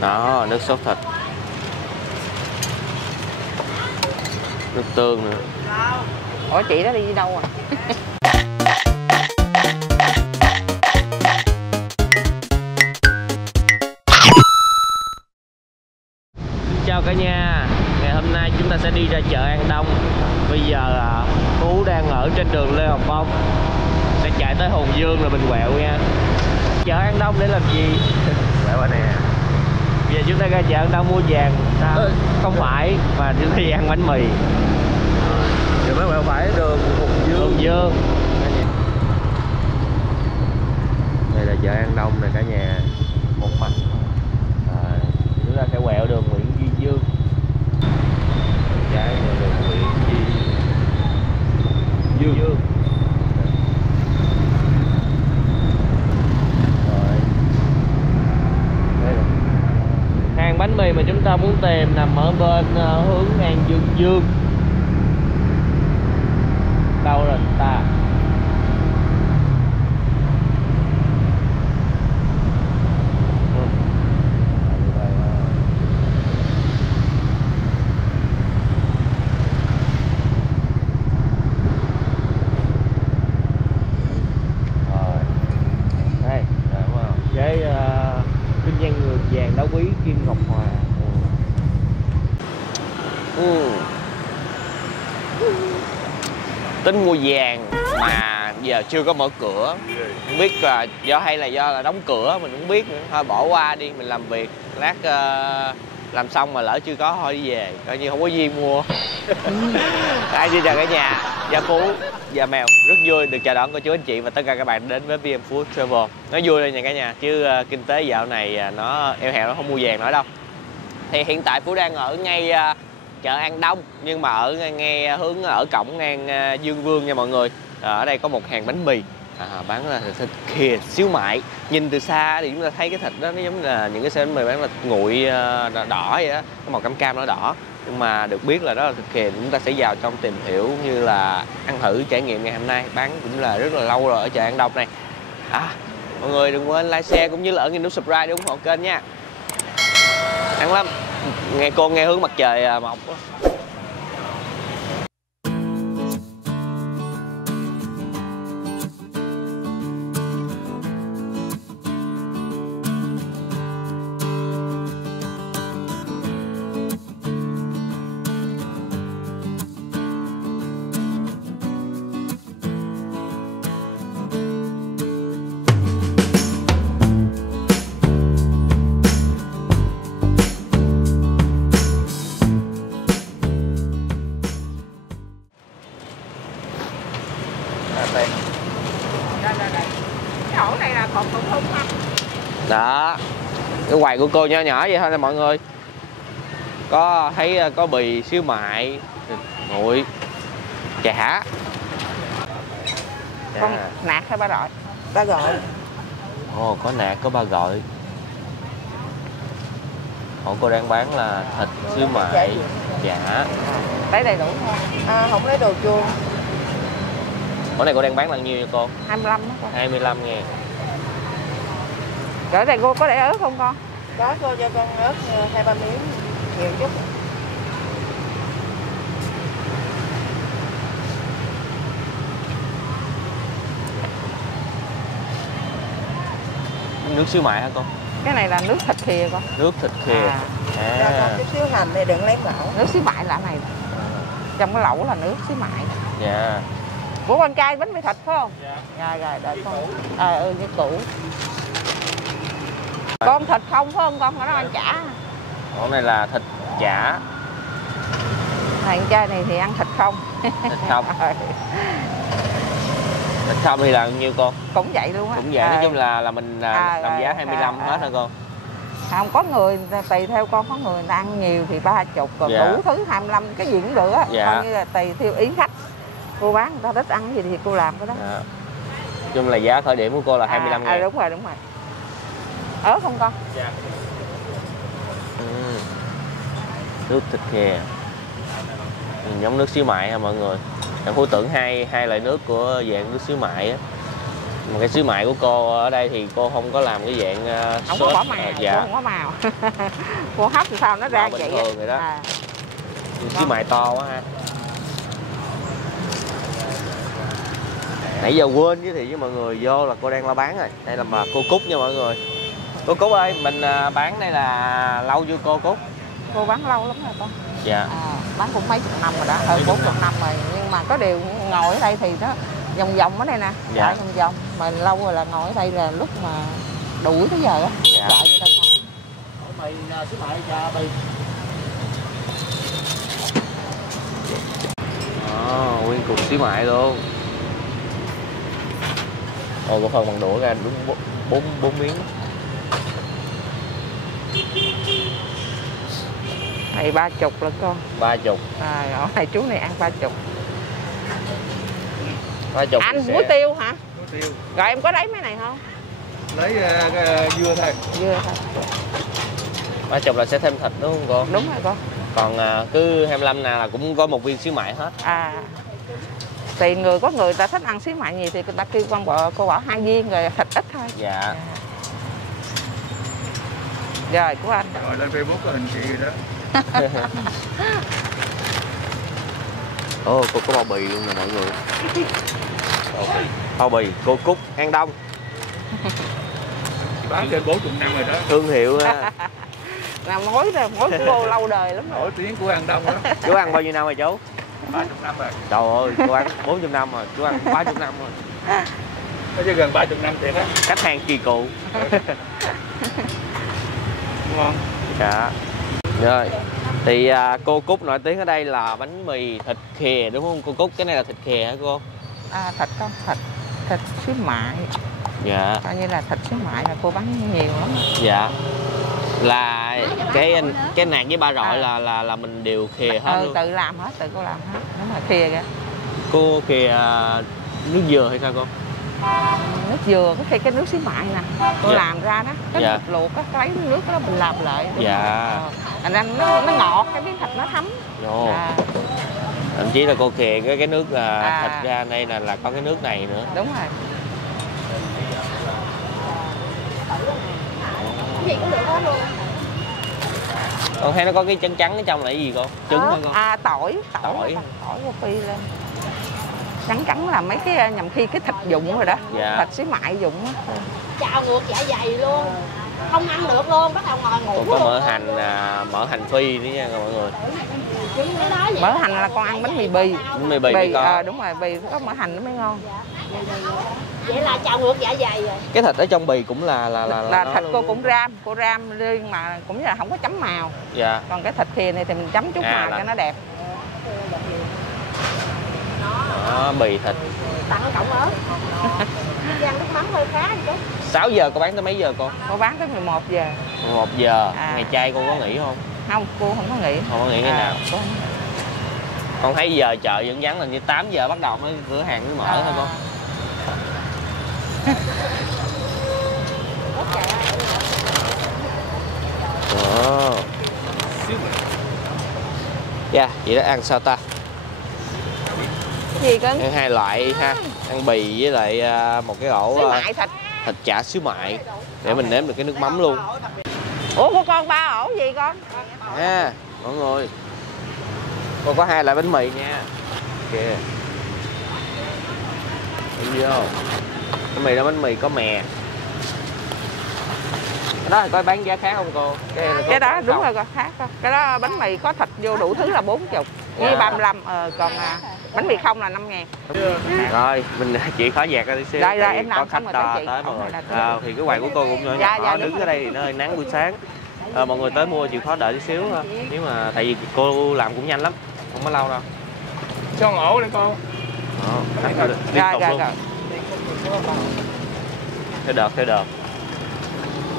Đó, nước sốt thịt, nước tương nữa. Ủa chị đó đi đâu à? Chào cả nhà, ngày hôm nay chúng ta sẽ đi ra chợ An Đông. Bây giờ Phú đang ở trên đường Lê Hồng Phong, sẽ chạy tới Hồn Dương rồi mình quẹo nha. Chợ An Đông để làm gì? Quẹo ở nè. Bây giờ chúng ta ra chợ An Đông mua vàng. Không phải, mà chúng ta đi ăn bánh mì. Giờ mới quẹo phải đường Hồn Dương. Đây là chợ An Đông này cả nhà, một mặt. Chúng ta sẽ quẹo đường Nguyễn Duy Dương, trái là đường Nguyễn Duy Dương. Rồi. Đây là hàng bánh mì mà chúng ta muốn tìm nằm ở bên hướng An Dương. Đâu rồi ta? Kinh doanh người vàng đá quý Kim Ngọc Hòa. Tính mua vàng mà giờ chưa có mở cửa, không biết là do hay là do là đóng cửa mình không biết nữa. Thôi bỏ qua đi, mình làm việc lát làm xong mà lỡ chưa có thôi đi về, coi như không có duyên mua. Ai xin chào cả nhà, Gia Phú, Gia Mèo rất vui được chào đón cô chú anh chị và tất cả các bạn đến với VM Food Travel. Nói vui thôi nha cả nhà, chứ kinh tế dạo này nó eo hẹp, nó không mua vàng nữa đâu. Thì hiện tại Phú đang ở ngay chợ An Đông, nhưng mà ở ngay hướng ở cổng ngang Dương Vương nha mọi người. Ở đây có một hàng bánh mì bán là thịt khìa xíu mại. Nhìn từ xa thì chúng ta thấy cái thịt đó nó giống như là những cái xe bánh mì bán là nguội đỏ vậy đó, cái màu cam cam nó đỏ. Nhưng mà được biết là đó là thịt khìa, chúng ta sẽ vào trong tìm hiểu như là ăn thử trải nghiệm ngày hôm nay. Bán cũng là rất là lâu rồi ở chợ An Đông này. Mọi người đừng quên like, share cũng như là ấn cái nút subscribe để ủng hộ kênh nha. Ăn lắm. Nghe hướng mặt trời mọc quá. Cái ổ này là cột thùng thun ha. Đó, cái quầy của cô nhỏ nhỏ vậy thôi nè mọi người. Có thấy có bì, xíu mại, nguội, chả. Con nạc hay ba gọi? Ba gọi. Ồ, có nạc, có ba gọi. Cô đang bán là thịt, xíu mại, chả. Lấy đầy đủ không? Không lấy đồ chua. Cái này cô đang bán là nhiêu nha cô? 25 đó con. 25 ngàn. Cỡ này cô có để ớt không con? Có, cô cho con ớt 2-3 miếng, nhiều chút. Nước xíu mại hả con? Cái này là nước thịt khìa con. Nước thịt khìa. Cho con chút xíu hành này, đừng lấy lẩu. Nước xíu mại là này. Trong cái lẩu là nước xíu mại. Dạ. Của con trai bánh mì thịt phải không? Dạ. Rồi, đợi con. Như cũ. Con thịt không phải không con? Nó ăn chả. Con này là thịt chả. Này con trai này thì ăn thịt không. Thịt không. Thịt không thì là nhiêu con? Cũng vậy luôn á. Cũng vậy, nói chung là mình làm giá 25 hết hả con? Không, có người tùy theo con, có người ta ăn nhiều thì 30, còn đủ thứ 25, cái gì cũng được á. Coi như là tùy theo ý khách. Cô bán người ta thích ăn cái gì thì cô làm cái đó. Nói chung là giá khởi điểm của cô là 25 ngàn. Đúng rồi. Ớt không con? Dạ. Nước thịt khìa. Giống nước xíu mại ha mọi người. Em Phú tưởng hai loại nước của dạng nước xíu mại á. Mà cái xíu mại của cô ở đây thì cô không có làm cái dạng không sốt. có bỏ màu. Dạ. Cô không có màu. Cô hấp thì sao nó ra bình vậy thường vậy đó. à. Xíu mại to quá ha. Nãy giờ quên giới thiệu với mọi người, vô là cô đang la bán rồi. Đây là mà cô Cúc nha mọi người. Cô Cúc ơi, mình bán đây là lâu chưa cô Cúc? Cô bán lâu lắm rồi con. Dạ. Bán cũng mấy chục năm rồi đó, hơn 40 năm rồi. Nhưng mà có điều ngồi ở đây thì nó vòng vòng ở đây nè. Dạ. Vòng vòng. Mà lâu rồi là ngồi ở đây là lúc mà đuổi tới giờ á. Dạ. Chạy vô đây ngồi. Mày xíu mại cho mày. Nguyên cục xíu mại luôn. Ôi một phần bằng đũa ra đúng 4 miếng. Này 30 là con. 30. Ở này chú này ăn 30. 30. Anh muối tiêu hả? Muối tiêu. Rồi em có lấy mấy này không? Lấy dưa thôi. Dưa thôi. 30 là sẽ thêm thịt đúng không cô? Đúng rồi con. Còn cứ 25 nào là cũng có một viên xíu mại hết. Thì có người ta thích ăn xíu mại nhiều thì người ta kêu cô bỏ 2 viên rồi thịt ít thôi. Dạ. Rồi của anh. Rồi lên Facebook có hình chị rồi đó. Cô có bao bì luôn nè mọi người. Bao bì cô Cúc An Đông. Chị bán trên 40 năm rồi đó. Thương hiệu ha. Là mối của cô lâu đời lắm rồi. Nổi tiếng của An Đông đó. Chú ăn bao nhiêu năm rồi chú? 30 năm rồi. Trời ơi, cô ăn 40 năm rồi, chú ăn 30 năm rồi. Nó chứ gần 30 năm thiệt á. Khách hàng kỳ cựu. Ngon. Dạ. Rồi. Thì cô Cúc nổi tiếng ở đây là bánh mì thịt khìa đúng không cô Cúc? Cái này là thịt khìa hả cô? Thịt con, thịt xíu mại. Dạ. Coi như là thịt xíu mại là cô bán nhiều lắm. Dạ. Là cái nạc với ba rọi là mình đều khìa hết luôn. Tự làm hết, tự cô làm hết. Đúng rồi, khìa kìa. Cô khìa nước dừa hay sao cô? Nước dừa, cái nước xíu mại nè. Cô làm ra đó, cái dạ. nước luộc á, lấy nước đó mình làm lại. Dạ. Thành ra nó ngọt, cái miếng thịt nó thấm. Thậm chí là cô khìa cái nước thịt ra đây là có cái nước này nữa. Đúng rồi. Gì cũng được hết luôn. Con thấy nó có cái trắng trắng ở trong là cái gì cô? Trứng hả con? Tỏi cô phi lên. Trắng là mấy cái nhầm khi cái thịt dụng rồi đó. Dạ. Thịt xíu mại dụng á. Chào ngược dạ dày luôn. Không ăn được luôn, bắt đầu ngồi ngủ. Còn có mỡ hành phi nữa nha mọi người. Mỡ hành là con ăn bánh mì bì. Bánh mì bì mới có. Đúng rồi, bì có mỡ hành nó mới ngon. Vậy là chào ngược dạ dày rồi. Cái thịt ở trong bì cũng là thịt cô cũng cô ram riêng mà cũng là không có chấm màu. Dạ. Còn cái thịt khìa này thì mình chấm chút màu cho nó đẹp. Đó, bì thịt. Tặng cộng ớt. Ăn nước mắm hơi khá chút. 6 giờ cô bán tới mấy giờ cô? Cô bán tới 11 giờ. 11 giờ. Ngày chay cô có nghỉ không? Không, cô không có nghỉ. Không có nghỉ ngày nào. Con thấy giờ chợ vẫn vắng là như 8 giờ bắt đầu mới cửa hàng mới mở thôi con. Dạ, vậy đó ăn sao ta? Gì cơ? Ăn 2 loại ha. Ăn bì với lại một cái ổ xíu mại thịt chả xíu mại để mình nếm được cái nước mắm luôn. Ủa của con 3 ổ gì con? Mọi người. Cô có 2 loại bánh mì nha. Kìa. Đi vô. Bánh mì đó bánh mì có mè. Cái đó thì coi bán giá khác không cô? Cái đó đúng rồi con, khác con. Cái đó bánh mì có thịt vô đủ thứ là 40 với 35. Còn bánh mì không là 5.000. Rồi, mình chị khó dẹt ra tí xíu. Rồi em làm có khách xong rồi tới chị. tới mọi người. Thì cái quầy của cô cũng nhỏ nhỏ đứng ở đây thì nó hơi nắng buổi sáng. Mọi người tới mua chịu khó đợi tí xíu thôi. Nếu mà tại vì cô làm cũng nhanh lắm, không có lâu đâu. Cho ổ đi cô. Liên tục luôn. Theo đợt.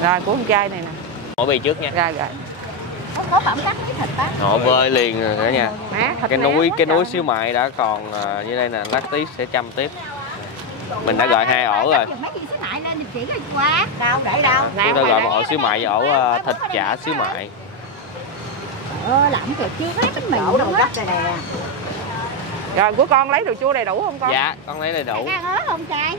Rồi của con trai này nè. Mỗi bì trước nha. Rồi. Có phẩm cắt miếng thịt á. Họ vơi liền rồi cả nhà. Cái núi xíu mại đã còn như đây nè, lát tí sẽ chăm tiếp. Mình đã gọi 2 ổ rồi. Mấy gì xíu mại lên thì chỉ là quá. Đâu để đâu. Chúng ta gọi một ổ xíu mại và ổ thịt chả xíu mại. Lẩm kìa, chưa thấy bánh mì đâu gấp rồi nè. Rồi của con lấy đồ chua đầy đủ không con? Dạ, con lấy đầy đủ. Ăn ớt không trai?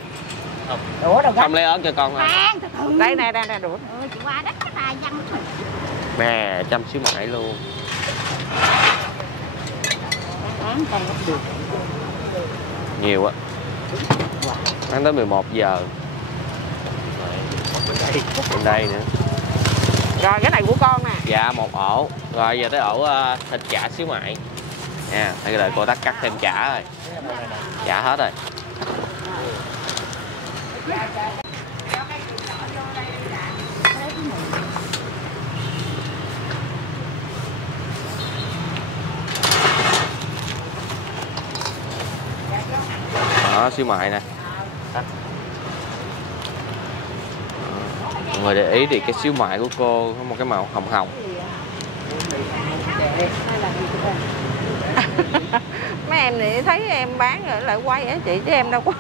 Ủa đâu Không lấy ớt cho con thôi. từ từ. Đây nè đũa. Chị qua đất cái tài văn rồi. Nè, chăm xíu mại luôn. Nhiều á. Ăn tới 11 giờ. Bên đây nữa. Rồi cái này của con nè. Dạ, một ổ. Rồi giờ tới ổ thịt chả xíu mại. Nha, phải đợi cô Tắc cắt thêm chả rồi. Chả hết rồi. Đó, xíu mại nè. Mọi người để ý thì cái xíu mại của cô có một cái màu hồng hồng. Mấy em này thấy em bán rồi lại quay á chị, chứ em đâu có.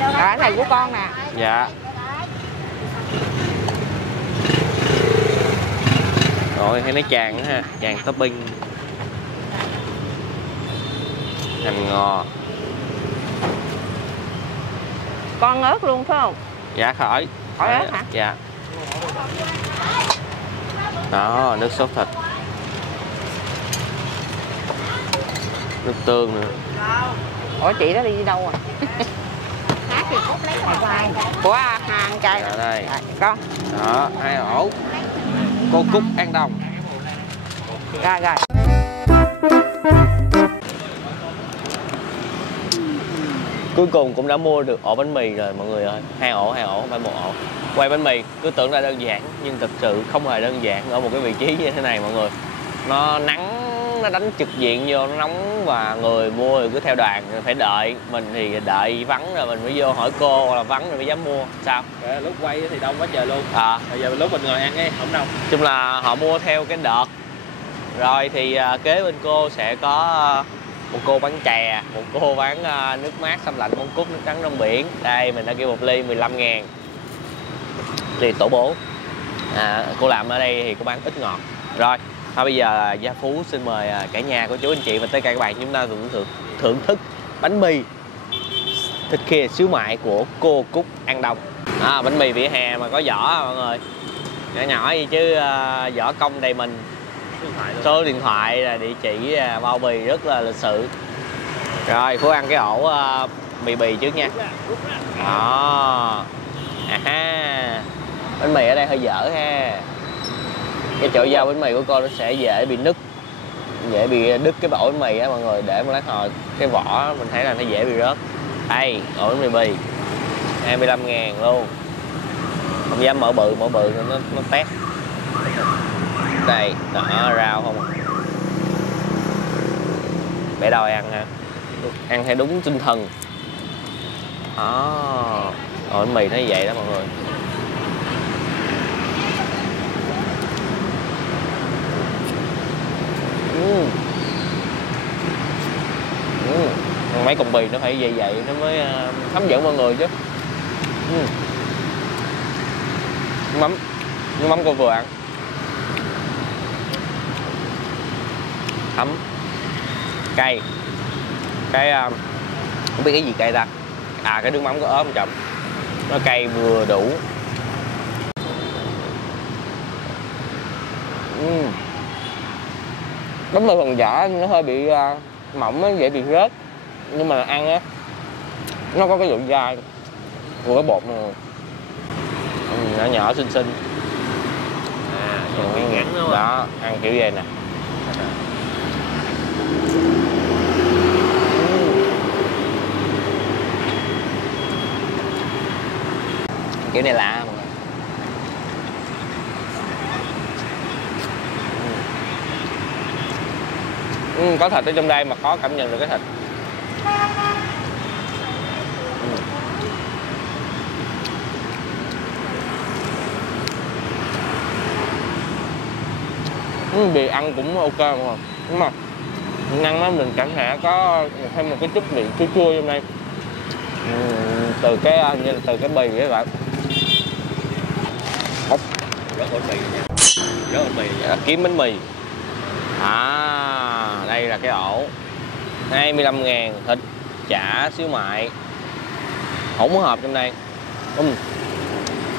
Rồi cái này của con nè. Dạ. Rồi hay nói chàng nữa ha, chàng topping. Hành ngò. Con ớt luôn phải không? Dạ khỏi. Khỏi ớt hả? Dạ. Đó, nước sốt thịt. Nước tương nữa. Ủa chị đó đi đâu à? Hát thì cốt lấy cái hoài. Của hàng cây. Dạ đây. À, con. Đó, 2 ổ. Cô Cúc An Đông. Rồi rồi. Cuối cùng cũng đã mua được ổ bánh mì rồi mọi người ơi. 2 ổ, không phải 1 ổ. Quay bánh mì cứ tưởng là đơn giản nhưng thực sự không hề đơn giản ở một cái vị trí như thế này mọi người. Nó nắng, nó đánh trực diện vô, nó nóng và người mua thì cứ theo đoàn phải đợi. Mình thì đợi vắng rồi mình mới vô hỏi cô, hoặc là vắng rồi mới dám mua. Sao? Lúc quay thì đông quá trời luôn. Bây giờ lúc mình ngồi ăn ấy không đông. Chung là họ mua theo cái đợt. Rồi thì kế bên cô sẽ có một cô bán chè, một cô bán nước mát xăm lạnh bông cúc, nước trắng rong biển. Đây mình đã kêu một ly 15.000. Ly tổ bố. Cô làm ở đây thì cô bán ít ngọt. Rồi, bây giờ Gia Phú xin mời cả nhà của chú anh chị và tất cả các bạn chúng ta thưởng thức bánh mì thịt khìa xíu mại của cô Cúc An Đông. Bánh mì vỉa hè mà có vỏ mọi người. Nhỏ nhỏ gì chứ vỏ công đầy mình. Số điện thoại là địa chỉ bao bì rất là lịch sự. Rồi Phú ăn cái ổ mì bì trước nha. Đó. Bánh mì ở đây hơi dở ha. Cái chỗ dao bánh mì của cô nó sẽ dễ bị nứt, dễ bị đứt cái ổ bánh mì á mọi người. Để một lát hồi cái vỏ mình thấy là nó dễ bị rớt. Đây ổ bánh mì bì 25.000 luôn. Không dám mở bự nó tét. Đây, đó, rau không à. Bẻ đôi ăn ha. Ăn theo đúng tinh thần. Đó. Bánh mì nó vậy đó mọi người. Mấy cọng bì nó phải vậy nó mới hấp dẫn mọi người chứ. Nước mắm cô vừa ăn thấm cay. Cái không biết cái gì cay ta. Cái nước mắm có ớt không chậm, nó cay vừa đủ. Bánh mì phần vỏ nó hơi bị mỏng, nó dễ bị rớt, nhưng mà ăn á nó có cái độ dai của cái bột này. Nhỏ nhỏ xinh xinh. Ngắn ngắn đúng không? Đó, ăn kiểu vậy nè. Kiểu này lạ mọi người. Có thịt ở trong đây mà khó cảm nhận được cái thịt. Vì ăn cũng ok mọi người. Đúng không? Ăn nó mình cảm thấy có thêm một cái chút vị chua chua trong đây. Từ cái bì vậy bạn. Rớt bánh mì nha. Rớt bánh mì nha. Kiếm bánh mì. Đây là cái ổ 25.000 thịt chả, xíu mại hỗn hợp trong đây.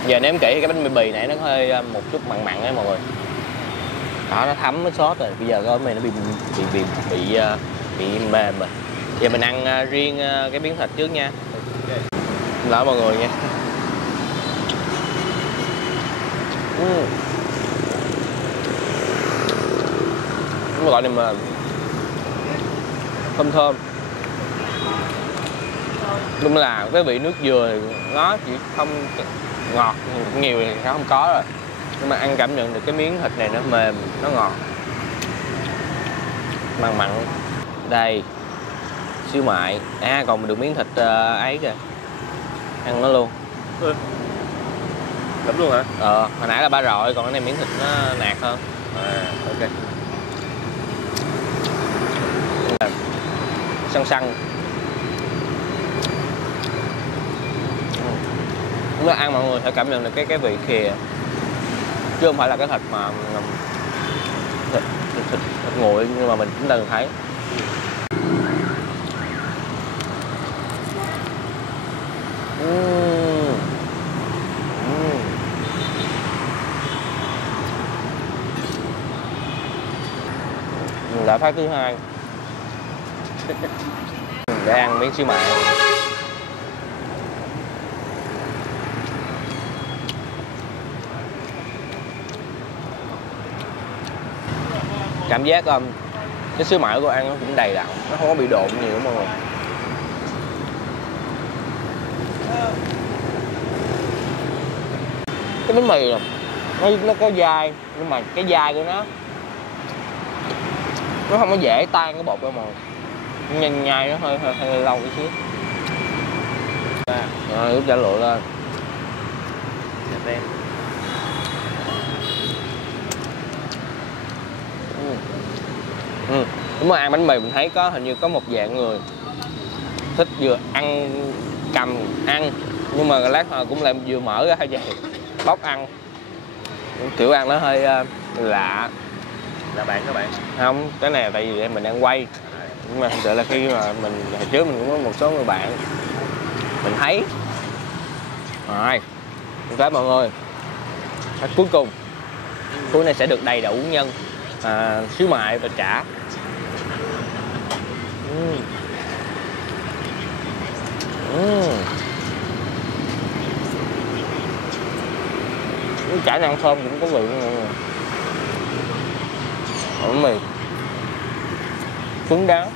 Giờ nếm kỹ cái bánh mì bì nãy nó hơi một chút mặn mặn ấy mọi người. Đó, nó thấm với sốt rồi. Bây giờ cái bánh mì nó bị mềm rồi. Giờ mình ăn riêng cái miếng thịt trước nha. Xin lỗi mọi người nha. Nó gọi là mềm, thơm. Đúng là cái vị nước dừa thì nó chỉ không ngọt nhiều thì nó không có rồi, nhưng mà ăn cảm nhận được cái miếng thịt này nó mềm, nó ngọt, mặn. Đây xíu mại, còn được miếng thịt ấy kìa, ăn nó luôn. Lắm luôn hả? Hồi nãy là ba rọi, còn cái này miếng thịt nó nạc hơn. Ok. Săn nó ăn mọi người phải cảm nhận được cái vị khìa, chứ không phải là cái thịt mà thịt nguội, nhưng mà mình cũng từng thấy. Đã phát thứ hai để ăn miếng xíu mại. Cảm giác cái xíu mại của ăn nó cũng đầy đặn, nó không có bị độn nhiều mọi người. Cái bánh mì nó có dai, nhưng mà cái dai của nó không có dễ tan cái bột đâu mà nhai nó hơi lâu một xíu. Rồi ướp chả lụa lên. Đúng rồi, ăn bánh mì mình thấy có hình như có một dạng người thích vừa ăn cầm ăn, nhưng mà lát hồi cũng lại vừa mở ra vậy bóc ăn, kiểu ăn nó hơi lạ. Là bạn các bạn? Không, cái này tại vì mình đang quay, nhưng mà thực sự là khi mà mình hồi trước mình cũng có một số người bạn mình thấy. Rồi ok mọi người, cuối cùng cuối này sẽ được đầy đủ nhân, xíu mại và chả. Chả ăn thơm cũng có vị nữa mọi người. Bánh mì cứng đáo.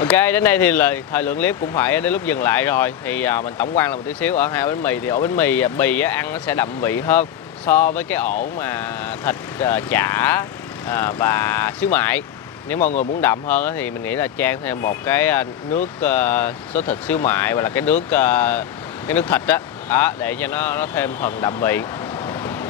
Ok, đến đây thì thời lượng clip cũng phải đến lúc dừng lại rồi. Thì mình tổng quan là một tí xíu ở hai bánh mì. Thì ổ bánh mì bì ăn nó sẽ đậm vị hơn so với cái ổ mà thịt, chả và xíu mại. Nếu mọi người muốn đậm hơn thì mình nghĩ là chan thêm một cái nước sốt thịt xíu mại, hoặc là cái nước thịt đó để cho nó thêm phần đậm vị.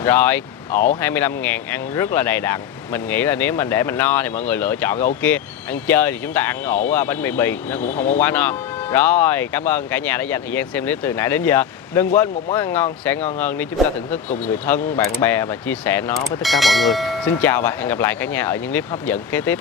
Rồi ổ 25.000 ăn rất là đầy đặn. Mình nghĩ là nếu mình để mình no thì mọi người lựa chọn cái ổ kia. Ăn chơi thì chúng ta ăn ổ bánh mì bì, nó cũng không có quá no. Rồi, cảm ơn cả nhà đã dành thời gian xem clip từ nãy đến giờ. Đừng quên một món ăn ngon sẽ ngon hơn nếu chúng ta thưởng thức cùng người thân, bạn bè và chia sẻ nó với tất cả mọi người. Xin chào và hẹn gặp lại cả nhà ở những clip hấp dẫn kế tiếp.